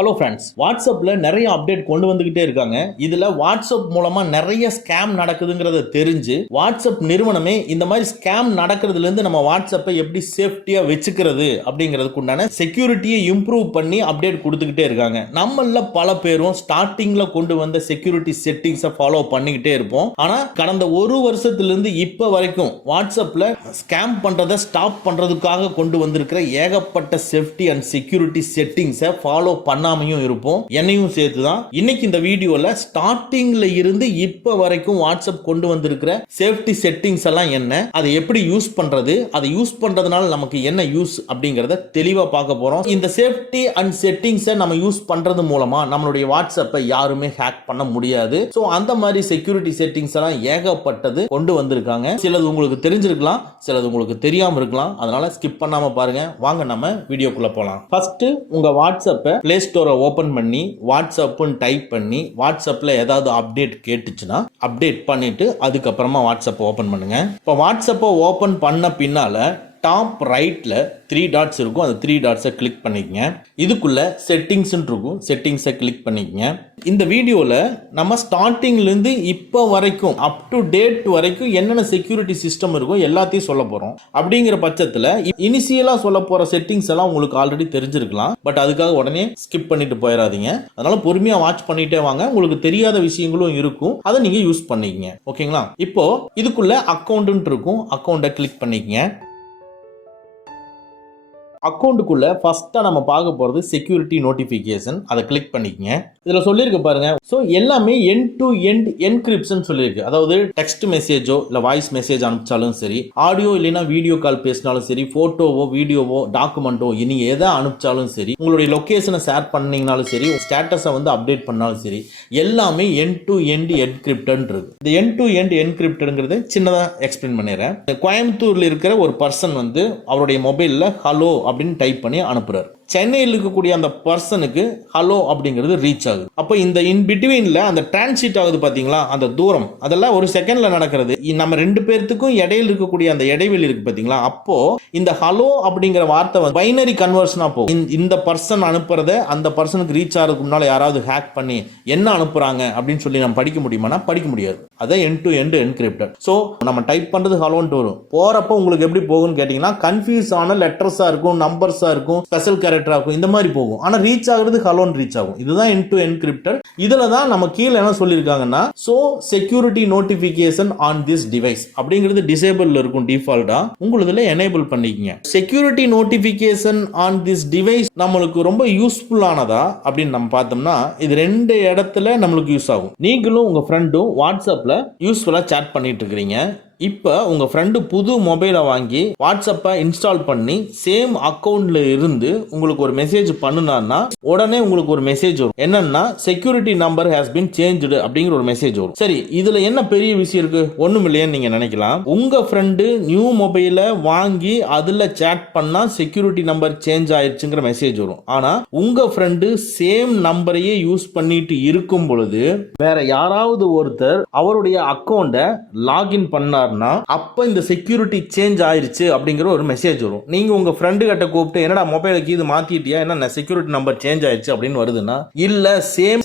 Hello friends, வாட்ஸ்அப்பில் நிறைய update கொண்டு வந்துகிட்டே இருக்காங்க. இதில் வாட்ஸ்அப் மூலமாக நிறைய ஸ்கேம் நடக்குதுங்கிறத தெரிஞ்சு வாட்ஸ்அப் நிறுவனமே இந்த மாதிரி ஸ்கேம் நடக்கிறதுலேருந்து நம்ம வாட்ஸ்அப்பை எப்படி சேஃப்டியாக வச்சுக்கிறது அப்படிங்கிறதுக்கு உண்டான செக்யூரிட்டியை இம்ப்ரூவ் பண்ணி அப்டேட் கொடுத்துக்கிட்டே இருக்காங்க. நம்மள பல பேரும் ஸ்டார்டிங்கில் கொண்டு வந்த செக்யூரிட்டி செட்டிங்ஸை ஃபாலோ பண்ணிக்கிட்டே இருப்போம். ஆனால் கடந்த ஒரு வருஷத்துலேருந்து இப்போ வரைக்கும் வாட்ஸ்அப்பில் ஸ்கேம் பண்ணுறதை ஸ்டாப் பண்ணுறதுக்காக கொண்டு வந்திருக்கிற ஏகப்பட்ட சேஃப்டி அண்ட் செக்யூரிட்டி செட்டிங்ஸை ஃபாலோ பண்ணாமையும் இருப்போம். என்னையும் சேர்த்து தான் இன்னைக்கு இந்த வீடியோல ஸ்டார்டிங்ல இருந்து இப்ப வரைக்கும் வாட்ஸ்அப் கொண்டு வந்திருக்கிற சேஃப்டி செட்டிங்ஸ் எல்லாம் என்ன, அதை எப்படி யூஸ் பண்றது, அதை யூஸ் பண்றதுனால நமக்கு என்ன யூஸ் அப்படிங்கறத தெளிவா பார்க்க போறோம். இந்த சேஃப்டி அண்ட் செட்டிங்ஸை நம்ம யூஸ் பண்றது மூலமா நம்மளுடைய வாட்ஸ்அப்பை யாருமே ஹேக் பண்ண முடியாது. சோ அந்த மாதிரி செக்யூரிட்டி செட்டிங்ஸ் எல்லாம் ஏகப்பட்டது கொண்டு வந்திருக்காங்க. சிலது உங்களுக்கு தெரிஞ்சிருக்கலாம், சிலது உங்களுக்கு தெரியாம இருக்கலாம். அதனால ஸ்கிப் பண்ணாம பாருங்க. வாங்க நம்ம வீடியோக்குள்ள போலாம். ஃபர்ஸ்ட் உங்க வாட்ஸ்அப்பை பிளே ஸ்டோரை ஓபன் பண்ணி வாட்ஸ்அப்னு டைப் பண்ணி வாட்ஸ்அப்ல ஏதாவது அப்டேட் கேட்டுச்சுன்னா அப்டேட் பண்ணிட்டு அதுக்கப்புறமா வாட்ஸ்அப் ஓபன் பண்ணுங்க. இப்போ வாட்ஸ்அப்பை ஓபன் பண்ண பின்னால டாப் ரைட்ல 3 டாட்ஸ் இருக்கும். அந்த 3 டாட்ஸை கிளிக் பண்ணிக்கங்க. இதுக்குள்ள செட்டிங்ஸ் இருக்கும், செட்டிங்ஸை கிளிக் பண்ணிக்கங்க. இந்த வீடியோல நம்ம ஸ்டார்டிங்ல இருந்து இப்போ வரைக்கும் அப் டு டேட் வரைக்கும் என்னென்ன செக்யூரிட்டி சிஸ்டம் இருக்கோ எல்லாத்தையும் சொல்ல போறோம். அப்படிங்கிற பட்சத்தில் இனிஷியலா சொல்ல போற செட்டிங்ஸ் எல்லாம் உங்களுக்கு ஆல்ரெடி தெரிஞ்சிருக்கலாம். பட் அதுக்காக உடனே ஸ்கிப் பண்ணிட்டு போயிடாதீங்க. அதனால பொறுமையா வாட்ச் பண்ணிட்டே வாங்க. உங்களுக்கு தெரியாத விஷயங்களும் இருக்கும், அதை நீங்க யூஸ் பண்ணிக்கங்க. ஓகேங்களா? இப்போ இதுக்குள்ள அக்கௌண்ட் இருக்கும், அக்கௌண்ட்டை கிளிக் பண்ணிக்கங்க. அக்கௌண்ட்டுக்குள்ள ஃபர்ஸ்டா நம்ம பார்க்க போறது செக்யூரிட்டி நோட்டிபிகேஷன். அதை கிளிக் பண்ணிக்கங்க. இதுல சொல்லிருக்க பாருங்க. சோ எல்லாமே எண்ட் டு எண்ட் என்கிரிப்ஷன் சொல்லிருக்கு. அதாவது டெக்ஸ்ட் மெசேஜோ இல்ல வாய்ஸ் மெசேஜ் அனுப்பிச்சாலும் சரி, ஆடியோ இல்லைன்னா வீடியோ கால் பேசினாலும் சரி, போட்டோவோ வீடியோவோ டாக்குமெண்டோ நீங்க எதை அனுப்பிச்சாலும் சரி, உங்களுடைய லொகேஷனை ஷேர் பண்ணீங்கனாலும் சரி, ஸ்டேட்டஸை வந்து அப்டேட் பண்ணாலும் சரி, எல்லாமே எண்ட் டு எண்ட் என்கிரிப்டட் இருக்கு. இந்த எண்ட் டு எண்ட் என்கிரிப்டட்ங்கிறது சின்னதா எக்ஸ்பிளைன் பண்ணிடுறேன். கோயம்புத்தூர்ல இருக்கிற ஒரு பர்சன் வந்து அவருடைய மொபைல்ல ஹலோ அப்படின்னு டைப் பண்ணி அனுப்புறாரு. சென்னையில் இருக்கக்கூடிய அந்த பர்சனுக்கு ஹலோ அப்படிங்கிறது ரீச் ஆகுது. அப்போ இந்த இன் பிட்வீன்ல அந்த டிரான்சிட் ஆகுது பாத்தீங்களா, அந்த தூரம் அதெல்லாம் ஒரு செகண்ட்ல நடக்கிறது. நம்ம ரெண்டு பேர்த்துக்கும் இடையில இருக்கக்கூடிய அந்த இடைவெளி இருக்கு பாத்தீங்களா, அப்போ இந்த ஹலோ அப்படிங்கிற வார்த்தை பைனரி கன்வர்ஷனா போகும். இந்த பர்சன் அனுப்புறத அந்த பர்சனுக்கு ரீச் ஆகிறதுக்கு முன்னால யாராவது ஹேக் பண்ணி என்ன அனுப்புறாங்க அப்படின்னு சொல்லி நம்ம படிக்க முடியுமானா படிக்க முடியாது. அதான் end to end encrypted. So நம்ம டைப் பண்றது ஹலோன்ட்டு வரும். போறப்போ உங்களுக்கு எப்படி போகும்னு கேட்டீங்கன்னா கன்ஃபியூஸ் ஆன லெட்டர்ஸா இருக்கும், நம்பர்ஸா இருக்கும், ஸ்பெஷல் கேரக்டர் ஆகும், இந்த மாதிரி போகும். ஆனா ரீச் ஆகுறது ஹலோன்னு ரீச் ஆகும். இதுதான் எண்ட் டு என்கிரிப்டட். இதுல தான் நம்ம கீழ என்ன சொல்லிருக்காங்கன்னா, so security notification on this device அப்படிங்கிறது டிசேபிள்ல இருக்கும் டிஃபால்ட்டா. உங்களுதுல எனேபிள் பண்ணிக்கங்க. Security notification on this device நம்மளுக்கு ரொம்ப யூஸ்ஃபுல் ஆனதா அப்படின்னு நம்ம பார்த்தோம்னா இது ரெண்டு இடத்துல நம்மளுக்கு யூஸ் ஆகும். நீங்களும் உங்க ஃப்ரெண்டும் வாட்ஸ்அப்ல யூஸ்ஃபுல்லா சாட் பண்ணிட்டு இருக்கீங்க. இப்போ உங்க ஃப்ரெண்டு புது மொபைலை வாங்கி வாட்ஸ்அப்பை இன்ஸ்டால் பண்ணி சேம் அக்கௌண்ட்ல இருந்து உங்களுக்கு ஒரு மெசேஜ் பண்ணுனான்னா உடனே உங்களுக்கு ஒரு மெசேஜ் வரும். என்னன்னா security number has been changed அப்படிங்கிற ஒரு மெசேஜ் வரும். சரி, இதுல என்ன பெரிய விஷயம் இருக்கு? ஒண்ணும் இல்லையேன்னு நீங்க நினைக்கலாம். உங்க ஃப்ரெண்டு நியூ மொபைலை வாங்கி அதுல சேட் பண்ணா செக்யூரிட்டி நம்பர் சேஞ்ச் ஆயிடுச்சுங்கிற மெசேஜ் வரும். ஆனா உங்க ஃப்ரெண்டு சேம் நம்பரையே யூஸ் பண்ணிட்டு இருக்கும் பொழுது வேற யாராவது ஒருத்தர் அவருடைய அக்கௌண்ட்டை லாகின் பண்ணார், அப்ப இந்த செக்யூரிட்டி சேஞ்ச் ஆயிருச்சு அப்படிங்கிற ஒரு மெசேஜ் வரும். நீங்க உங்க ஃப்ரெண்டு கிட்ட கூப்பிட்டு என்னடா மொபைலுக்கு இது மாத்திட்டியா, என்ன செக்யூரிட்டி நம்பர் சேஞ்ச் ஆயிருச்சு அப்படின்னு வருதுன்னா, இல்ல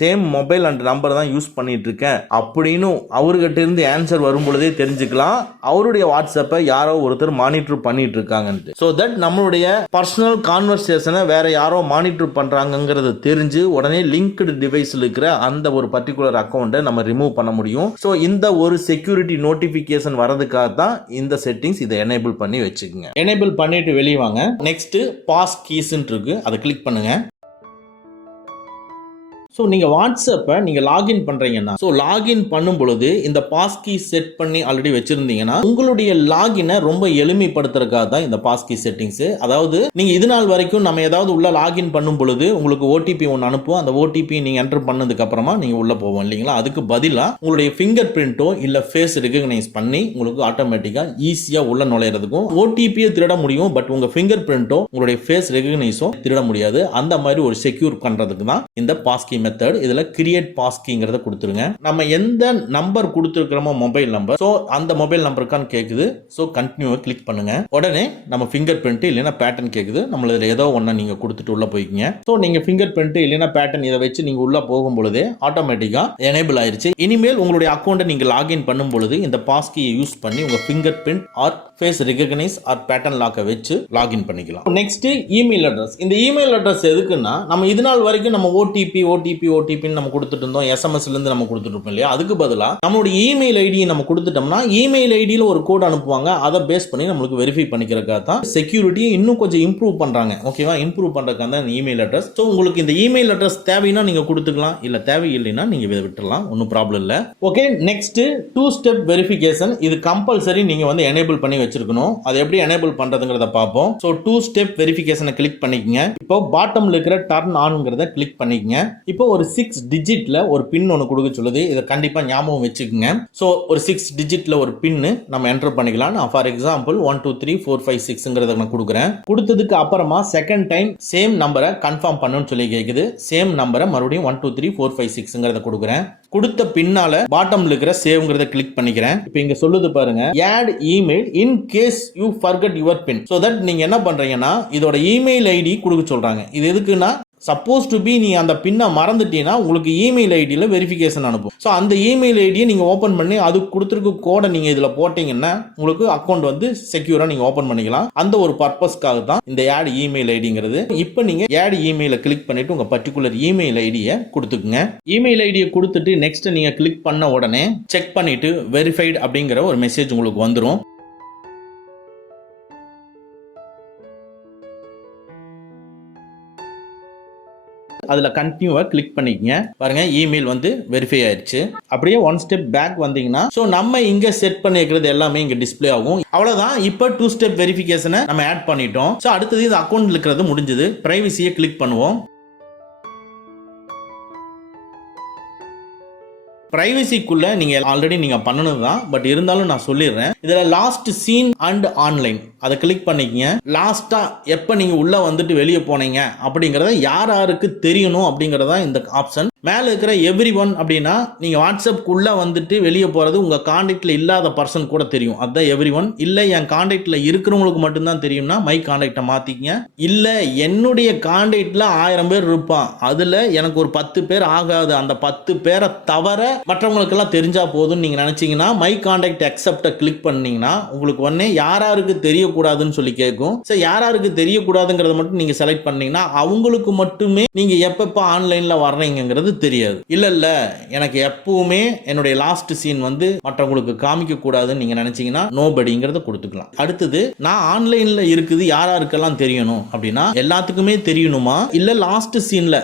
சேம் மொபைல் அண்ட் நம்பர் தான் யூஸ் பண்ணிட்டு இருக்கேன் அப்படின்னு அவர்கிட்ட இருந்து ஆன்சர் வரும் பொழுதே தெரிஞ்சுக்கலாம் அவருடைய வாட்ஸ்அப்பை யாரோ ஒருத்தர் மானிட்டர் பண்ணிட்டு இருக்காங்க. சோ தட் நம்மளுடைய பர்சனல் கான்வர்சேஷனை வேற யாரோ மானிட்டர் பண்றாங்கிறது தெரிஞ்சு உடனே லிங்க்டு டிவைஸ்ல இருக்கிற அந்த ஒரு பர்டிகுலர் அக்கௌண்ட்டை நம்ம ரிமூவ் பண்ண முடியும். சோ இந்த ஒரு செக்யூரிட்டி நோட்டிபிகேஷன் வரதுக்காக தான் இந்த செட்டிங்ஸ். இதை எனேபிள் பண்ணி வச்சுக்கோங்க. எனேபிள் பண்ணிட்டு வெளியே வாங்க. நெக்ஸ்ட் பாஸ் கீஸ் இருக்கு, அதை கிளிக் பண்ணுங்க. ஸோ நீங்கள் வாட்ஸ்அப்பை நீங்கள் லாகின் பண்ணுறீங்கன்னா, ஸோ லாகின் பண்ணும் பொழுது இந்த பாஸ்கி செட் பண்ணி ஆல்ரெடி வச்சிருந்தீங்கன்னா உங்களுடைய லாகினை ரொம்ப எளிமைப்படுத்துறதுக்காக தான் இந்த பாஸ்கி செட்டிங்ஸ். அதாவது நீங்கள் இது நாள் வரைக்கும் நம்ம ஏதாவது உள்ள லாகின் பண்ணும் பொழுது உங்களுக்கு ஓடிபி ஒன்று அனுப்புவோம். அந்த ஓடிபி நீங்கள் என்டர் பண்ணதுக்கு அப்புறமா நீங்கள் உள்ள போவோம் இல்லைங்களா. அதுக்கு பதிலாக உங்களுடைய ஃபிங்கர் பிரிண்ட்டோ இல்லை ஃபேஸ் ரெகக்னைஸ் பண்ணி உங்களுக்கு ஆட்டோமேட்டிக்காக ஈஸியாக உள்ள நுழையிறதுக்கும் ஓடிபியை திருட முடியும். பட் உங்கள் ஃபிங்கர் பிரிண்ட்டோ உங்களுடைய ஃபேஸ் ரெகக்னைஸோ திருட முடியாது. அந்த மாதிரி ஒரு செக்யூர் பண்ணுறதுக்கு தான் இந்த பாஸ்கி மெத்தட். இதுல கிரியேட் பாஸ்கீங்கிறத கொடுத்துருங்க. நம்ம எந்த நம்பர் கொடுத்துருக்கிறோமோ மொபைல் நம்பர், ஸோ அந்த மொபைல் நம்பருக்கான்னு கேட்குது. ஸோ கண்டினியூவை கிளிக் பண்ணுங்க. உடனே நம்ம ஃபிங்கர் பிரிண்ட் இல்லைன்னா பேட்டர்ன் கேட்குது. நம்ம இதில் ஏதோ ஒன்று நீங்கள் கொடுத்துட்டு உள்ள போய்க்கிங்க. ஸோ நீங்கள் ஃபிங்கர் பிரிண்ட் இல்லைன்னா பேட்டர்ன் இதை வச்சு நீங்கள் உள்ள போகும் பொழுதே ஆட்டோமேட்டிக்காக எனேபிள் ஆயிருச்சு. இனிமேல் உங்களுடைய அக்கௌண்ட்டை நீங்கள் லாகின் பண்ணும் பொழுது இந்த பாஸ்கீயை யூஸ் பண்ணி உங்கள் finger print or face recognise or pattern லாக்கை வச்சு லாகின் பண்ணிக்கலாம். Next email address. இந்த இமெயில் அட்ரஸ் எதுக்குன்னா, நம்ம இது நாள் வரைக்கும் நம்ம ஓடிபின்னு நம்ம கொடுத்துட்டு இருந்தோம். எஸ்எம்எஸ்ல இருந்து நம்ம கொடுத்துட்டு இருப்போம் இல்லையா? அதுக்கு பதிலாக நம்மளுடைய இமெயில் ஐடியை நம்ம கொடுத்துட்டோம்னா இமெயில் ஐடியில் ஒரு கோட் அனுப்புவாங்க. அதை பேஸ் பண்ணி நம்மளுக்கு வெரிஃபை பண்ணிக்கிறதுக்காக தான் செக்யூரிட்டியை இன்னும் கொஞ்சம் இம்ப்ரூவ் பண்றாங்க. ஓகேவா? இம்ப்ரூவ் பண்றதுக்காக தான் இமெயில் அட்ரஸ். ஸோ உங்களுக்கு இந்த இமெயில் அட்ரஸ் தேவைன்னா நீங்க கொடுத்துக்கலாம், இல்ல தேவையில்லைன்னா நீங்க விட்டுறலாம், ஒன்றும் ப்ராப்ளம் இல்லை. Okay, next 2 step verification. இது கம்பல்சரி நீங்க வந்து எனேபிள் பண்ணி வச்சிருக்கணும். அதை எப்படி எனேபிள் பண்றதுங்கிறத பார்ப்போம். ஸோ 2 ஸ்டெப் வெரிஃபிகேஷனை கிளிக் பண்ணிக்கங்க. இப்போ பாட்டம்ல இருக்கிற டர்ன் ஆன்ங்கிறத கிளிக் பண்ணிக்கங்க. இப்போ ஒரு 6 டிஜிட்ல ஒரு பின் ஒன்று கொடுக்க சொல்லுது. இதை கண்டிப்பா ஞாபகம் வச்சுக்கோங்க. ஸோ ஒரு 6 டிஜிட்ல ஒரு பின் நம்ம என்டர் பண்ணிக்கலாம். நான் ஃபார் எக்ஸாம்பிள் 1 2 3 4 5 6ங்கிறத நான் கொடுக்குறேன். கொடுத்ததுக்கு அப்புறமா செகண்ட் டைம் சேம் நம்பரை கன்ஃபார்ம் பண்ணணும்னு சொல்லி கேட்குது. சேம் நம்பரை மறுபடியும் 1 2 3 4 5 6ங்கிறத கொடுக்குறேன். கொடுத்த பின்னால பாட்டம்ல இருக்கிற சேவ்ங்கிறத கிளிக் பண்ணிக்கிறேன். இப்போ இங்க சொல்லுது பாருங்க, add email in case you forget your pin. so that நீங்க என்ன பண்றீங்கன்னா இதோட இமெயில் ஐடி கொடுக்க சொல்றாங்க. இது எதுக்குன்னா, சப்போஸ் டு பி நீ அந்த பின்னை மறந்துட்டீங்கன்னா உங்களுக்கு இமெயில் ஐடியில் வெரிஃபிகேஷன் அனுப்பும். ஸோ அந்த இமெயில் ஐடியை நீங்கள் ஓப்பன் பண்ணி அதுக்கு கொடுத்துருக்க கோடை நீங்கள் இதில் போட்டிங்கன்னா உங்களுக்கு அக்கௌண்ட் வந்து செக்யூராக நீங்கள் ஓப்பன் பண்ணிக்கலாம். அந்த ஒரு பர்பஸ்க்காக தான் இந்த ஆட் இமெயில் ஐடிங்கிறது. இப்போ நீங்கள் ஆட் இமெயிலை கிளிக் பண்ணிட்டு உங்கள் பர்டிகுலர் இமெயில் ஐடியை கொடுத்துக்குங்க. இமெயில் ஐடியை கொடுத்துட்டு நெக்ஸ்ட் நீங்கள் கிளிக் பண்ண உடனே செக் பண்ணிட்டு வெரிஃபைடு அப்படிங்கிற ஒரு மெசேஜ் உங்களுக்கு வந்துடும். அதுல கண்டினியூவா கிளிக் பண்ணிக்கங்க. பாருங்க, இமெயில் வந்து வெரிஃபை ஆயிருச்சு. அப்படியே 1 ஸ்டெப் பேக் வந்தீங்கன்னா சோ நம்ம இங்க செட் பண்ணிக்கிறது எல்லாமே இங்க டிஸ்ப்ளே ஆகும். அவ்வளவுதான். இப்போ 2 ஸ்டெப் வெரிஃபிகேஷனை நம்ம ஆட் பண்ணிட்டோம். சோ அடுத்தது இந்த அக்கவுண்ட்ல இருக்கிறது முடிஞ்சது. பிரைவசியை கிளிக் பண்ணுவோம். பிரைவசிக்குள்ள நீங்க ஆல்ரெடி நீங்க பண்ணனது தான், பட் இருந்தாலும் நான் சொல்லிடுறேன். இதுல லாஸ்ட் சீன் அண்ட் ஆன்லைன் அதை கிளிக் பண்ணிக்கங்க. லாஸ்டா எப்ப நீங்க உள்ள வந்துட்டு வெளியே போனீங்க அப்படிங்கறத யார் யாருக்கு தெரியணும் அப்படிங்கறதா இந்த ஆப்ஷன். மேல இருக்கிற எவ்ரி ஒன் அப்படின்னா நீங்க வாட்ஸ்அப்குள்ள வந்துட்டு வெளியே போறது உங்க கான்டாக்ட்ல இல்லாத பர்சன் கூட தெரியும், அதுதான் எவ்ரி ஒன். இல்ல என் கான்டாக்ட்ல இருக்கிறவங்களுக்கு மட்டும்தான் தெரியும்னா மை கான்டாக்டை மாத்திக்கங்க. இல்ல என்னுடைய கான்டாக்ட்ல 1000 பேர் இருப்பான், அதுல எனக்கு ஒரு 10 பேர் ஆகாது, அந்த 10 பேரை தவிர மற்றவங்களுக்கு எல்லாம் தெரிஞ்சா போதும் நீங்க நினைச்சீங்கன்னா மை கான்டாக்ட் அக்செப்ட கிளிக் பண்ணீங்கன்னா உங்களுக்கு உடனே யாராருக்கு தெரியக்கூடாதுன்னு சொல்லி கேட்கும். சரி, யாராருக்கு தெரியக்கூடாதுங்கிறத மட்டும் நீங்க செலக்ட் பண்ணீங்கன்னா அவங்களுக்கு மட்டுமே நீங்க எப்பப்ப ஆன்லைன்ல வர்றீங்கிறது தெரியாது. இல்ல எனக்கு எப்பவுமே என்னுடைய லாஸ்ட் சீன் வந்து மற்றவங்களுக்கு காமிக்க கூடாதுன்னு நீங்க நினைச்சீங்கன்னா நோபடிங்கிறத கொடுத்துக்கலாம். அடுத்தது, நான் ஆன்லைன்ல இருக்குது யாராருக்கெல்லாம் தெரியணும் அப்படின்னா எல்லாத்துக்குமே தெரியணுமா, இல்ல லாஸ்ட் சீன்ல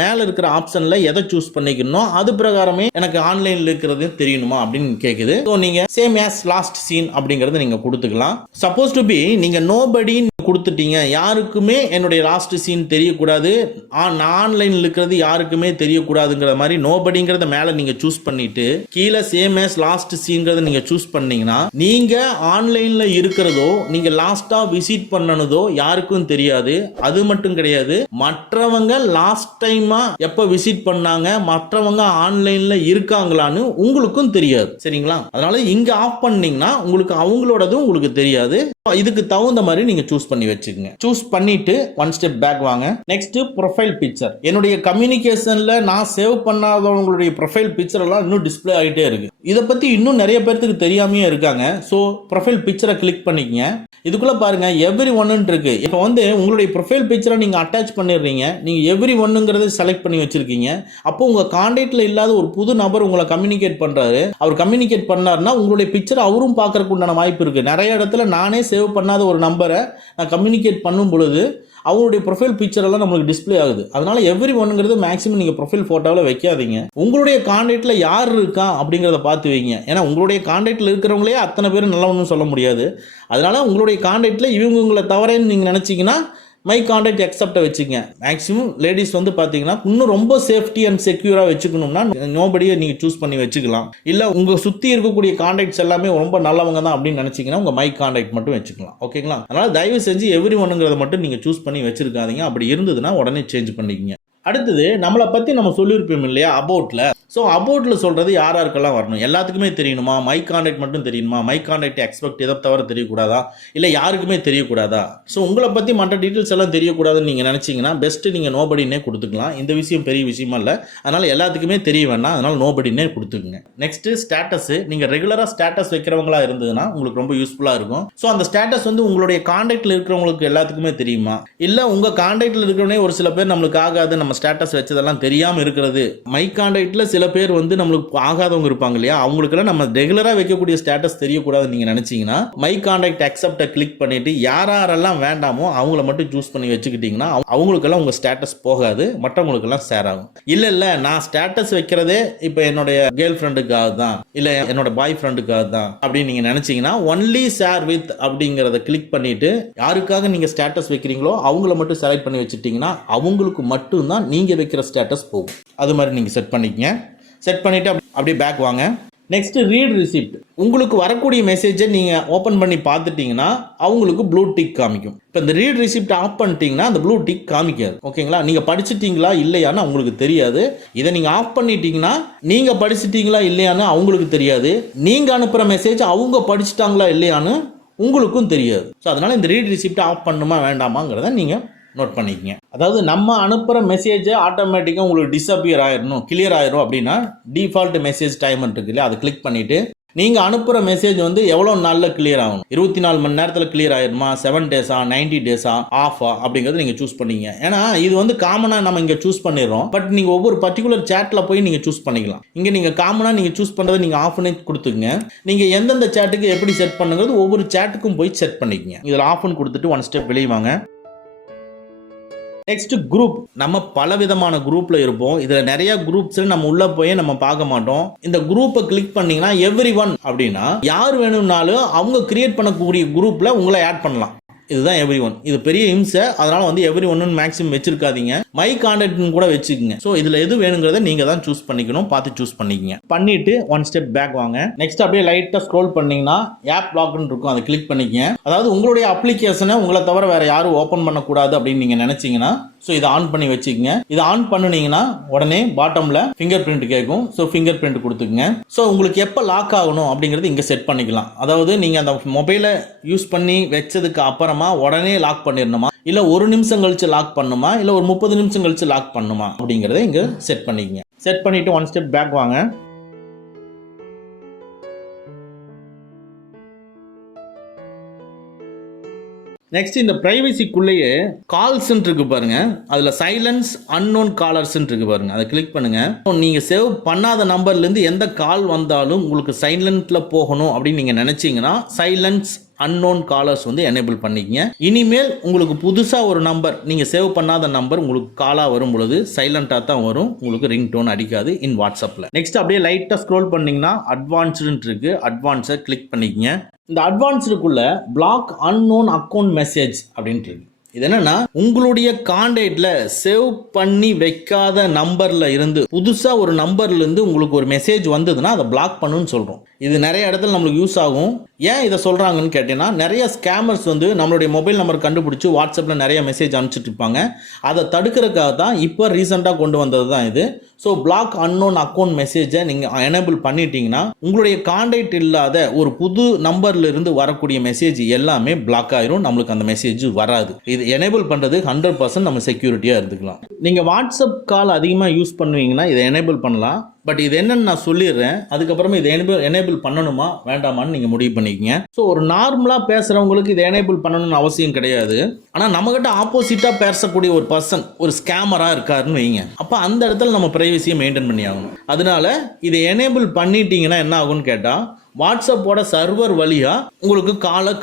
மேல இருக்கிற ஆப்ஷன்ல எதை சூஸ் பண்ணிக்கணும் அது பிரகாரமே எனக்கு ஆன்லைன்ல இருக்கிறது தெரியணுமா அப்படின்னு கேக்குது. சோ நீங்க சேம் as லாஸ்ட் சீன் அப்படிங்கறத நீங்க கொடுத்துக்கலாம். சப்போஸ் டு பி நீங்க நோபடி கொடுத்துட்டீங்க, யாருக்குமே என்னுடைய லாஸ்ட் சீன் தெரியக்கூடாது, ஆன்லைன்ல இருக்கிறது யாருக்குமே தெரியக்கூடாதுங்கிற மாதிரி நோபடிங்கிறத மேல நீங்க சூஸ் பண்ணிட்டு கீழே சேம் as லாஸ்ட் சீன்கிறத நீங்க சூஸ் பண்ணீங்கன்னா நீங்க ஆன்லைன்ல இருக்கிறதோ நீங்க லாஸ்டா விசிட் பண்ணனதோ யாருக்கும் தெரியாது. அது மட்டும் கிடையாது, மற்றவங்க லாஸ்ட் டைமா எப்ப விசிட் பண்ணாங்க, மற்றவங்க ஆன்லைன்ல இருக்காங்களான்னு உங்களுக்கும் தெரியாது. சரிங்களா? அதனால இங்க ஆஃப் பண்ணீங்கன்னா உங்களுக்கு அவங்களோடதும் உங்களுக்கு தெரியாது. இதுக்கு தகுந்த மாதிரி நீங்க சூஸ் பண்ணி வச்சுக்கோங்க. சூஸ் பண்ணிட்டு 1 ஸ்டெப் பேக் வாங்க. Next profile picture. என்னுடைய கம்யூனிகேஷன்ல நான் சேவ் பண்ணாதவங்களுடைய ப்ரொஃபைல் பிக்சர் எல்லாம் இன்னும் டிஸ்ப்ளே ஆகிட்டே இருக்கு. இதை பத்தி இன்னும் நிறைய பேருக்கு தெரியாமையே இருக்காங்க. ஸோ ப்ரொஃபைல் பிக்சரை கிளிக் பண்ணிக்கங்க. இதுக்குள்ள பாருங்க எவ்ரி ஒன்னு இருக்கு. இப்போ வந்து உங்களுடைய ப்ரொஃபைல் பிக்சரை நீங்க அட்டாச் பண்ணிடுறீங்க. நீங்க எவ்ரி ஒன்னுங்கிறத செலக்ட் பண்ணி வச்சிருக்கீங்க. அப்போ உங்க கான்டாக்ட்ல இல்லாத ஒரு புது நபர் உங்களை கம்யூனிகேட் பண்றாரு. அவர் கம்யூனிகேட் பண்ணாருன்னா உங்களுடைய பிக்சர் அவரும் பார்க்கறதுக்கு உண்டான வாய்ப்பு இருக்கு. நிறைய இடத்துல நானே சேவ் பண்ணாத ஒரு நம்பரை நான் கம்யூனிகேட் பண்ணும் பொழுது அவங்களுடைய ப்ரொஃபைல் பிக்சர் எல்லாம் நம்மளுக்கு டிஸ்ப்ளே ஆகுது. அதனால எவ்ரி ஒன்னுங்கிறது மேக்ஸிமம் நீங்க ப்ரொஃபைல் போட்டோவில் வைக்காதீங்க. உங்களுடைய கான்டாக்ட்ல யார் இருக்கா அப்படிங்கிறத பார்த்து வைங்க. ஏன்னா உங்களுடைய கான்டாக்ட்ல இருக்கிறவங்களே அத்தனை பேர் நல்லா ஒன்றும் சொல்ல முடியாது. அதனால உங்களுடைய கான்டாக்ட்ல இவங்களை தவறேன்னு நீங்க நினைச்சீங்கன்னா மை கான்டாக்ட் அக்செப்ட வச்சுக்கங்க. மேக்ஸிமம் லேடிஸ் வந்து பாத்தீங்கன்னா இன்னும் ரொம்ப சேஃப்டி அண்ட் செக்யூரா வச்சுக்கணும்னா நோபடியை நீங்க சூஸ் பண்ணி வச்சுக்கலாம். இல்ல உங்க சுத்தி இருக்கக்கூடிய கான்டாக்ட்ஸ் எல்லாமே ரொம்ப நல்லவங்க தான் அப்படின்னு நினைச்சீங்கன்னா உங்க மை கான்டாக்ட் மட்டும் வச்சுக்கலாம். ஓகேங்களா? அதனால தயவு செஞ்சு எவ்ரி ஒன்னுங்கிறத மட்டும் நீங்க சூஸ் பண்ணி வச்சிருக்காதீங்க. அப்படி இருந்ததுன்னா உடனே சேஞ்ச் பண்ணிக்கங்க. அடுத்தது நம்மளை பற்றி நம்ம சொல்லியிருப்போம் இல்லையா அபவுட்டில். ஸோ அபவுட்டில் சொல்கிறது யாருக்கெல்லாம் வரணும், எல்லாத்துக்குமே தெரியணுமா, மை கான்டாக்ட் மட்டும் தெரியணுமா, மை கான்டாக்ட் எக்ஸ்பெக்ட் எதை தவிர தெரியக்கூடாதா, இல்லை யாருக்குமே தெரியக்கூடாதா? ஸோ உங்களை பற்றி மற்ற டீட்டெயில்ஸ் எல்லாம் தெரியக்கூடாதுன்னு நீங்கள் நினச்சிங்கன்னா பெஸ்ட்டு நீங்கள் நோபடினே கொடுத்துக்கலாம். இந்த விஷயம் பெரிய விஷயமா இல்லை, அதனால் எல்லாத்துக்குமே தெரிய வேண்டாம், அதனால் நோபடினே கொடுத்துக்குங்க. Next status. நீங்கள் ரெகுலராக ஸ்டேட்டஸ் வைக்கிறவங்களா இருந்ததுன்னா உங்களுக்கு ரொம்ப யூஸ்ஃபுல்லாக இருக்கும். ஸோ அந்த ஸ்டேட்டஸ் வந்து உங்களுடைய கான்டாக்டில் இருக்கிறவங்களுக்கு எல்லாத்துக்குமே தெரியுமா, இல்லை உங்கள் கான்டாக்டில் இருக்கிறவனே ஒரு சில பேர் நம்மளுக்கு ஆகாது நம்ம ஸ்டேட்டஸ் வச்சதெல்லாம் தெரியாமல் இருக்கிறது. மை கான்டாக்டில் சில பேர் வந்து நம்மளுக்கு ஆகாதவங்க இருப்பாங்க இல்லையா, அவங்களுக்கெல்லாம் நம்ம ரெகுலராக வைக்கக்கூடிய ஸ்டேட்டஸ் தெரியக்கூடாதுன்னு நீங்கள் நினச்சிங்கன்னா மை கான்டாக்ட் அக்செப்டை கிளிக் பண்ணிவிட்டு யாரெல்லாம் வேண்டாமோ அவங்கள மட்டும் சூஸ் பண்ணி வச்சுக்கிட்டிங்கன்னா அவங்களுக்கெல்லாம் உங்கள் ஸ்டேட்டஸ் போகாது, மற்றவங்களுக்கெல்லாம் ஷேர் ஆகும். இல்லை நான் ஸ்டேட்டஸ் வைக்கிறதே இப்போ என்னுடைய கேர்ள் ஃப்ரெண்டுக்காக தான், இல்லை என்னோட பாய் ஃப்ரெண்டுக்காக தான் அப்படின்னு நீங்கள் நினச்சிங்கன்னா ஒன்லி ஷேர் வித் அப்படிங்கிறத கிளிக் பண்ணிவிட்டு யாருக்காக நீங்கள் ஸ்டேட்டஸ் வைக்கிறீங்களோ அவங்கள மட்டும் செலக்ட் பண்ணி வச்சுட்டிங்கன்னா அவங்களுக்கு மட்டும்தான் நீங்கள் வைக்கிற ஸ்டேட்டஸ் போகும். அது மாதிரி நீங்கள் செட் பண்ணிக்கங்க. செட் பண்ணிவிட்டு அப்படியே பேக் வாங்க. Next read receipt. உங்களுக்கு வரக்கூடிய மெசேஜை நீங்கள் ஓப்பன் பண்ணி பார்த்துட்டிங்கன்னா அவங்களுக்கு ப்ளூ டிக் காமிக்கும். இப்போ இந்த ரீட் ரிசிப்ட் ஆஃப் பண்ணிட்டீங்கன்னா அந்த ப்ளூ டிக் காமிக்காது. ஓகேங்களா, நீங்கள் படிச்சிட்டிங்களா இல்லையான்னு அவங்களுக்கு தெரியாது. இதை நீங்கள் ஆஃப் பண்ணிட்டீங்கன்னா நீங்கள் படிச்சிட்டிங்களா இல்லையான்னு அவங்களுக்கு தெரியாது, நீங்கள் அனுப்புகிற மெசேஜ் அவங்க படிச்சிட்டாங்களா இல்லையான்னு உங்களுக்கும் தெரியாது. ஸோ அதனால் இந்த ரீட் ரிசிப்ட் ஆஃப் பண்ணுமா வேண்டாமாங்கிறத நீங்கள் நோட் பண்ணிக்கங்க. அதாவது நம்ம அனுப்புகிற மெசேஜை ஆட்டோமேட்டிக்காக உங்களுக்கு டிஸப்பியர் ஆயிடணும், கிளியர் ஆயிரும் அப்படின்னா டிஃபால்ட் மெசேஜ் டைமர் இருக்கு இல்லையா, அதை கிளிக் பண்ணிவிட்டு நீங்கள் அனுப்புகிற மெசேஜ் வந்து எவ்வளோ நாளில் கிளியர் ஆகணும், 24 மணி நேரத்தில் கிளியர் ஆயிடுமா, 7 டேஸா 90 டேஸா ஆஃபா அப்படிங்கிறது நீங்கள் சூஸ் பண்ணிங்க. ஏன்னா இது வந்து காமனாக நம்ம இங்கே சூஸ் பண்ணிடுறோம், பட் நீங்கள் ஒவ்வொரு பர்டிகுலர் சேட்டில் போய் நீங்கள் சூஸ் பண்ணிக்கலாம். இங்கே நீங்கள் காமனாக நீங்கள் சூஸ் பண்ணுறதை நீங்கள் ஆஃப்னே கொடுத்துங்க. நீங்கள் எந்தெந்த சேட்டுக்கு எப்படி செட் பண்ணுங்கிறது ஒவ்வொரு சேட்டுக்கும் போய் செட் பண்ணிக்கங்க. இதில் ஆஃப்னு கொடுத்துட்டு ஒன் ஸ்டெப் வெளியே வாங்க. Next group. நம்ம பல விதமான குரூப்ல இருப்போம். இதுல நிறைய குரூப்ஸ் நம்ம உள்ள போய் நம்ம பார்க்க மாட்டோம். இந்த குரூப்பை கிளிக் பண்ணீங்கன்னா எவ்ரி ஒன் அப்படின்னா யார் வேணும்னாலும் அவங்க கிரியேட் பண்ணக்கூடிய குரூப்ல உங்களை ஆட் பண்ணலாம். இதுதான் எவ்ரி ஒன். இது பெரிய இம்சை, அதனால வந்து எவ்ரி ஒன்னு மேக்ஸிமம் வச்சிருக்காதீங்க, மை கான்டாக்ட்னு கூட வச்சுக்கோங்க. ஸோ இதுல எது வேணுங்கிறத நீங்க தான் சூஸ் பண்ணிக்கணும், பார்த்து சூஸ் பண்ணிக்கங்க. பண்ணிட்டு ஒன் ஸ்டெப் பேக் வாங்க. நெக்ஸ்ட் அப்படியே லைட்டா ஸ்க்ரோல் பண்ணீங்கன்னா ஆப் லாக்னு இருக்கும், அதை கிளிக் பண்ணிக்கங்க. அதாவது உங்களுடைய அப்ளிகேஷனை உங்களை தவிர வேற யாரும் ஓப்பன் பண்ணக்கூடாது அப்படின்னு நீங்க நினைச்சீங்கன்னா ஸோ இதை ஆன் பண்ணி வச்சுக்கோங்க. இதை ஆன் பண்ணினீங்கன்னா உடனே பாட்டம்ல ஃபிங்கர் பிரிண்ட் கேட்கும். ஸோ ஃபிங்கர் பிரிண்ட் கொடுத்துக்குங்க. ஸோ உங்களுக்கு எப்போ லாக் ஆகணும் அப்படிங்கிறது இங்கே செட் பண்ணிக்கலாம். அதாவது நீங்கள் அந்த மொபைலை யூஸ் பண்ணி வச்சதுக்கு அப்புறமா உடனே லாக் பண்ணிடணுமா, இல்லை 1 நிமிஷம் கழிச்சு லாக் பண்ணுமா, இல்லை ஒரு 30 நிமிஷம் கழிச்சு லாக் பண்ணுமா அப்படிங்கிறத இங்கே செட் பண்ணிக்கங்க. செட் பண்ணிட்டு ஒன் ஸ்டெப் பேக் வாங்க. நெக்ஸ்ட் இந்த பிரைவசிக்குள்ளேயே கால்ஸ் இருக்கு பாருங்க, அதுல சைலன்ஸ் அன்னோன் காலர்ஸ் இருக்கு பாருங்க, அதை கிளிக் பண்ணுங்க. நீங்க சேவ் பண்ணாத நம்பர்ல இருந்து எந்த கால் வந்தாலும் உங்களுக்கு சைலண்ட்ல போகணும் அப்படின்னு நீங்க நினைச்சீங்கன்னா சைலன்ஸ் அன்னோன் காலர்ஸ் வந்து எனேபிள் பண்ணிக்கங்க. இனிமேல் உங்களுக்கு புதுசா ஒரு நம்பர் நீங்க சேவ் பண்ணாத நம்பர் உங்களுக்கு காலா வரும் பொழுது சைலண்டா தான் வரும், உங்களுக்கு ரிங் டோன் அடிக்காது இன் வாட்ஸ்அப்ல. நெக்ஸ்ட் அப்படியே லைட்டா ஸ்க்ரோல் பண்ணீங்கன்னா அட்வான்ஸ்டு இருக்கு, அட்வான்ஸை கிளிக் பண்ணிக்கங்க. இந்த அட்வான்ஸ்டுக்குள்ள பிளாக் அன்னோன் அக்கௌண்ட் மெசேஜ் அப்படின்ட்டு இருக்கு. இது என்னன்னா உங்களுடைய கான்டாக்ட்ல சேவ் பண்ணி வைக்காத நம்பர்ல இருந்து புதுசா ஒரு நம்பர்ல இருந்து உங்களுக்கு ஒரு மெசேஜ் வந்ததுன்னா அதை பிளாக் பண்ணுன்னு சொல்றோம். இது நிறைய இடத்துல நம்மளுக்கு யூஸ் ஆகும். ஏன் இதை சொல்றாங்கன்னு கேட்டீங்கன்னா நிறைய ஸ்கேமர்ஸ் வந்து நம்மளுடைய மொபைல் நம்பர் கண்டுபிடிச்சு வாட்ஸ்அப்ல நிறைய மெசேஜ் அனுப்பிச்சிட்டு இருப்பாங்க. அதை தடுக்கிறதுக்காக தான் இப்போ ரீசெண்டாக கொண்டு வந்தது தான் இது. ஸோ பிளாக் அன்னோன் அக்கௌண்ட் மெசேஜை நீங்கள் எனேபிள் பண்ணிட்டீங்கன்னா உங்களுடைய கான்டாக்ட் இல்லாத ஒரு புது நம்பர்ல இருந்து வரக்கூடிய மெசேஜ் எல்லாமே பிளாக் ஆயிரும், நம்மளுக்கு அந்த மெசேஜ் வராது. இது எனேபிள் பண்ணுறது 100% நம்ம செக்யூரிட்டியாக இருந்துக்கலாம். நீங்கள் வாட்ஸ்அப் கால் அதிகமாக யூஸ் பண்ணுவீங்கன்னா இதை எனேபிள் பண்ணலாம். பட் இது என்னன்னு நான் சொல்லிடுறேன், அதுக்கப்புறமா இதை எனேபிள் பண்ணணுமா வேண்டாமான்னு நீங்கள் முடிவு பண்ணிக்கங்க. ஸோ ஒரு நார்மலாக பேசுகிறவங்களுக்கு இதை எனேபிள் பண்ணணும்னு அவசியம் கிடையாது. ஆனால் நம்மகிட்ட ஆப்போசிட்டாக பேசக்கூடிய ஒரு பர்சன் ஒரு ஸ்கேமராக இருக்காருன்னு வைங்க, அப்போ அந்த இடத்துல நம்ம பிரைவசியை மெயின்டைன் பண்ணி ஆகணும். அதனால இதை எனேபிள் பண்ணிட்டீங்கன்னா என்ன ஆகும்னு கேட்டால் வாட்ஸ்அப்போட சர்வர் வழியா உங்களுக்கு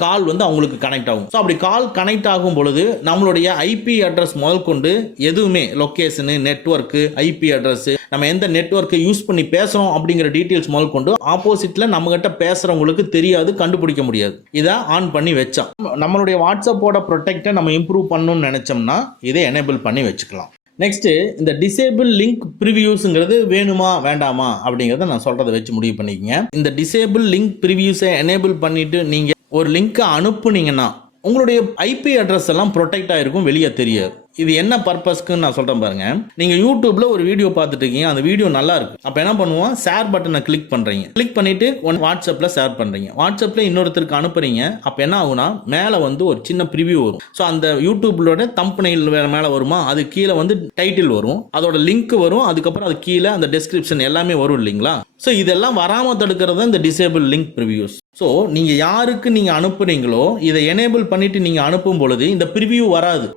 கால் வந்து அவங்களுக்கு கனெக்ட் ஆகும். ஸோ அப்படி கால் கனெக்ட் ஆகும் பொழுது நம்மளுடைய ஐபி அட்ரஸ் முதல் கொண்டு எதுவுமே லொக்கேஷனு, நெட்வொர்க்கு, ஐபி அட்ரஸ், நம்ம எந்த நெட்வொர்க்கை யூஸ் பண்ணி பேசுறோம் அப்படிங்கிற டீட்டெயில்ஸ் முதல் கொண்டு ஆப்போசிட்ல நம்ம கிட்ட பேசுறவங்களுக்கு தெரியாது, கண்டுபிடிக்க முடியாது. இதை ஆன் பண்ணி வச்சா நம்மளுடைய வாட்ஸ்அப்போட ப்ரொடெக்டை நம்ம இம்ப்ரூவ் பண்ணணும்னு நினைச்சோம்னா இதை எனேபிள் பண்ணி வச்சுக்கலாம். நெக்ஸ்ட் இந்த டிசேபிள் லிங்க் ப்ரிவியூஸ்ங்கிறது வேணுமா வேண்டாமா அப்படிங்கிறத நான் சொல்றதை வச்சு முடிவு பண்ணிக்கங்க. இந்த டிசேபிள் லிங்க் ப்ரிவியூஸை எனேபிள் பண்ணிட்டு நீங்க ஒரு லிங்கை அனுப்புனீங்கன்னா உங்களுடைய ஐபி அட்ரஸ் எல்லாம் ப்ரொடெக்ட் ஆகிருக்கும், வெளியே தெரியாது. இது என்ன பர்பஸ்க்குன்னு நான் சொல்கிறேன் பாருங்க. நீங்கள் யூடியூப்ல ஒரு வீடியோ பார்த்துட்டு இருக்கீங்க, அந்த வீடியோ நல்லா இருக்கு. அப்போ என்ன பண்ணுவோம், ஷேர் பட்டனை கிளிக் பண்ணுறீங்க. கிளிக் பண்ணிட்டு வாட்ஸ்அப்பில் ஷேர் பண்ணுறீங்க. வாட்ஸ்அப்பில் இன்னொருத்தருக்கு அனுப்புறீங்க. அப்போ என்ன ஆகுனா மேலே வந்து ஒரு சின்ன ப்ரிவியூ வரும். ஸோ அந்த யூடியூப்லோட தம்பனையில் மேலே வருமா, அது கீழே வந்து டைட்டில் வரும், அதோட லிங்க் வரும், அதுக்கப்புறம் அது கீழே அந்த டெஸ்கிரிப்ஷன் எல்லாமே வரும் இல்லைங்களா. ஸோ இதெல்லாம் வராமல் தடுக்கிறது இந்த டிசேபிள் லிங்க் ப்ரிவியூஸ். ஸோ நீங்கள் யாருக்கு நீங்கள் அனுப்புறீங்களோ இதை எனேபிள் பண்ணிட்டு நீங்கள் அனுப்பும் பொழுது இந்த ப்ரிவியூ வராது.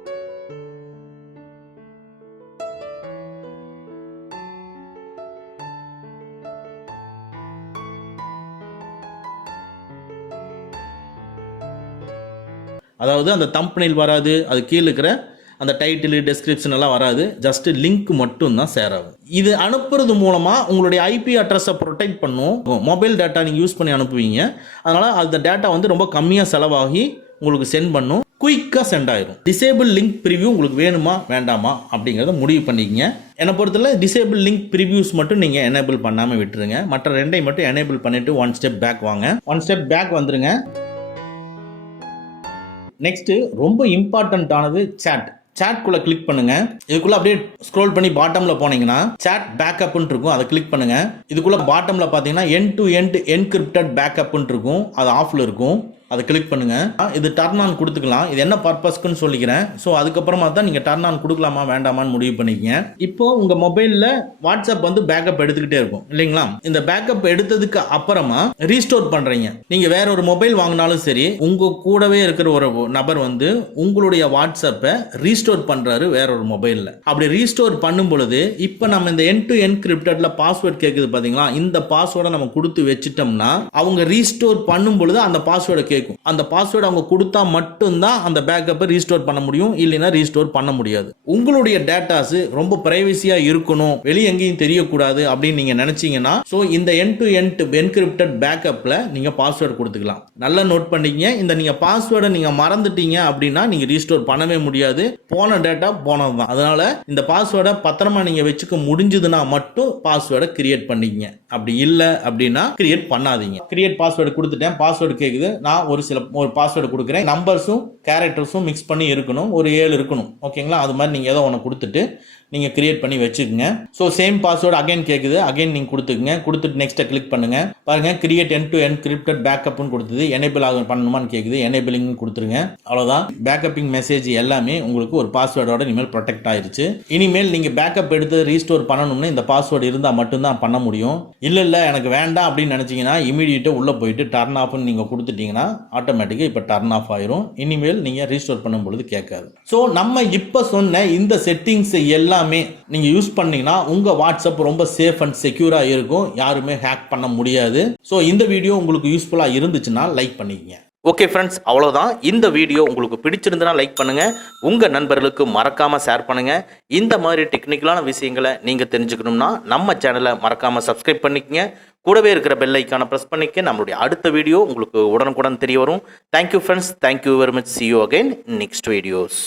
அதாவது அந்த தம்ப்நெயில் வராது, அது கீழே இருக்கிற அந்த டைட்டில் டெஸ்கிரிப்ஷன் எல்லாம் வராது, ஜஸ்ட் லிங்க் மட்டும் தான் ஷேர் ஆகும். இது அனுப்புறது மூலமாக உங்களுடைய ஐபி அட்ரஸை ப்ரொடெக்ட் பண்ணும். மொபைல் டேட்டா நீங்கள் யூஸ் பண்ணி அனுப்புவீங்க, அதனால் அந்த டேட்டா வந்து ரொம்ப கம்மியாக செலவாகி உங்களுக்கு சென்ட் பண்ணும், குயிக்காக சென்ட் ஆயிரும். டிசேபிள் லிங்க் ப்ரிவியூ உங்களுக்கு வேணுமா வேண்டாமா அப்படிங்கிறத முடிவு பண்ணிக்கங்க. என்னை பொறுத்தவரை டிசேபிள் லிங்க் ப்ரிவியூஸ் மட்டும் நீங்கள் எனேபிள் பண்ணாமல் விட்டுருங்க. மற்ற ரெண்டையும் மட்டும் எனேபிள் பண்ணிவிட்டு ஒன் ஸ்டெப் பேக் வாங்க. ஒன் ஸ்டெப் பேக் வந்துருங்க. நெக்ஸ்ட் ரொம்ப இம்பார்ட்டன்டானது சாட்குள்ள கிளிக் பண்ணுங்க. இதுக்குள்ள அப்படியே ஸ்க்ரோல் பண்ணி பாட்டம்ல போனீங்கன்னா சாட் பேக்கப்னு இருக்கும், அதை கிளிக் பண்ணுங்க. இதுக்குள்ள பாட்டம்ல பாத்தீங்கன்னா எண்ட் டு எண்ட் என்கிரிப்டட் பேக்கப்னு இருக்கும், அது ஆஃப்ல இருக்கும், அதை கிளிக் பண்ணுங்க. இது டர்ன் ஆன் கொடுத்துக்கலாம். இது என்ன பர்பஸ்க்குன்னு சொல்லிக்கிறேன். ஸோ அதுக்கப்புறமா தான் நீங்கள் டர்ன் ஆன் கொடுக்கலாமா வேண்டாமான்னு முடிவு பண்ணிக்கங்க. இப்போ உங்கள் மொபைலில் வாட்ஸ்அப் வந்து பேக்கப் எடுத்துக்கிட்டே இருக்கும் இல்லைங்களா. இந்த பேக்கப் எடுத்ததுக்கு அப்புறமா ரீஸ்டோர் பண்ணுறீங்க. நீங்கள் வேற ஒரு மொபைல் வாங்கினாலும் சரி, உங்கள் கூடவே இருக்கிற ஒரு நபர் வந்து உங்களுடைய வாட்ஸ்அப்பை ரீஸ்டோர் பண்ணுறாரு வேற ஒரு மொபைலில். அப்படி ரீஸ்டோர் பண்ணும் பொழுது இப்போ நம்ம இந்த என் டு என்கிரிப்டட்ல பாஸ்வேர்ட் கேட்குது பார்த்தீங்களா, இந்த பாஸ்வேர்டை நம்ம கொடுத்து வச்சுட்டோம்னா அவங்க ரீஸ்டோர் பண்ணும் பொழுது அந்த பாஸ்வேர்டை கேட்கும். அந்த பாஸ்வேர்ட் அவங்க கொடுத்தா மட்டும்தான் அந்த பேக்கப்பை ரீஸ்டோர் பண்ண முடியும், இல்லைன்னா ரீஸ்டோர் பண்ண முடியாது. உங்களுடைய டேட்டாஸ் ரொம்ப பிரைவசியா இருக்கணும், வெளியே எங்கேயும் தெரியக்கூடாது அப்படின்னு நீங்க நினைச்சீங்கன்னா இந்த எண்ட் டு எண்ட் என்கிரிப்டட் பேக்கப்ல நீங்க பாஸ்வேர்ட் கொடுத்துக்கலாம். நல்லா நோட் பண்ணிக்கங்க. இந்த நீங்க பாஸ்வேர்டை நீங்க மறந்துட்டீங்க அப்படின்னா நீங்க ரீஸ்டோர் பண்ணவே முடியாது, போன டேட்டா போனதுதான். அதனால இந்த பாஸ்வேர்டை பத்திரமா நீங்க வச்சுக்க முடிஞ்சதுன்னா மட்டும் பாஸ்வேர்டை கிரியேட் பண்ணிக்கங்க. அப்படி இல்லை அப்படின்னா கிரியேட் பண்ணாதீங்க. கிரியேட் பாஸ்வேர்டு கொடுத்துட்டேன், பாஸ்வேர்டு கேக்குது, நான் ஒரு பாஸ்வேர்டு கொடுக்குறேன். நம்பர்ஸும் கேரக்டர்ஸும் மிக்ஸ் பண்ணி இருக்கணும், ஒரு 7 இருக்கணும் ஓகேங்களா. அது மாதிரி நீங்கள் ஏதோ ஒன்று கொடுத்துட்டு நீங்கள் கிரியேட் பண்ணி வச்சுக்கோங்க. ஸோ சேம் பாஸ்வேர்டு அகைன் கேட்குது, அகைன் நீங்கள் கொடுத்துக்குங்க. கொடுத்துட்டு நெக்ஸ்ட்டை கிளிக் பண்ணுங்க. பாருங்க கிரியேட் எண்ட் டு என்கிரிப்டட் பேக்கப்னு கொடுத்தது, எனேபிள் ஆக பண்ணணுமான்னு கேட்குது, எனேபிளிங் கொடுத்துருங்க. அவ்வளோதான். பேக்கப்பிங் மெசேஜ் எல்லாமே உங்களுக்கு ஒரு பாஸ்வேர்டோட இனிமேல் ப்ரொடெக்ட் ஆயிருச்சு. இனிமேல் நீங்கள் பேக்கப் எடுத்து ரீஸ்டோர் பண்ணணும்னு இந்த பாஸ்வேர்டு இருந்தால் மட்டும்தான் பண்ண முடியும். இல்லை எனக்கு வேண்டாம் அப்படின்னு நினச்சிங்கன்னா இமீடியட்டாக உள்ளே போயிட்டு டர்ன் ஆஃப்னு நீங்கள் கொடுத்துட்டீங்கன்னா ஆட்டோமேட்டிக்காக இப்போ டர்ன் ஆஃப் ஆயிரும். இனிமேல் நீங்கள் ரீஸ்டோர் பண்ணும்பொழுது கேட்காது. ஸோ நம்ம இப்போ சொன்ன இந்த செட்டிங்ஸ் எல்லாமே நீங்கள் யூஸ் பண்ணீங்கன்னா உங்கள் வாட்ஸ்அப் ரொம்ப சேஃப் அண்ட் செக்யூராக இருக்கும், யாருமே ஹேக் பண்ண முடியாது. ஸோ இந்த வீடியோ உங்களுக்கு யூஸ்ஃபுல்லாக இருந்துச்சுன்னா லைக் பண்ணிக்கங்க. ஓகே ஃப்ரெண்ட்ஸ், அவ்வளோதான். இந்த வீடியோ உங்களுக்கு பிடிச்சிருந்தனா லைக் பண்ணுங்கள், உங்கள் நண்பர்களுக்கு மறக்காமல் ஷேர் பண்ணுங்கள். இந்த மாதிரி டெக்னிக்கலான விஷயங்களை நீங்கள் தெரிஞ்சுக்கணும்னா நம்ம சேனலை மறக்காமல் சப்ஸ்கிரைப் பண்ணிக்கங்க. கூடவே இருக்கிற பெல் ஐக்கானை ப்ரெஸ் பண்ணிக்க. நம்மளுடைய அடுத்த வீடியோ உங்களுக்கு உடனுக்குடன் தெரிய வரும். Thank you friends, thank you very much. See you again in next videos.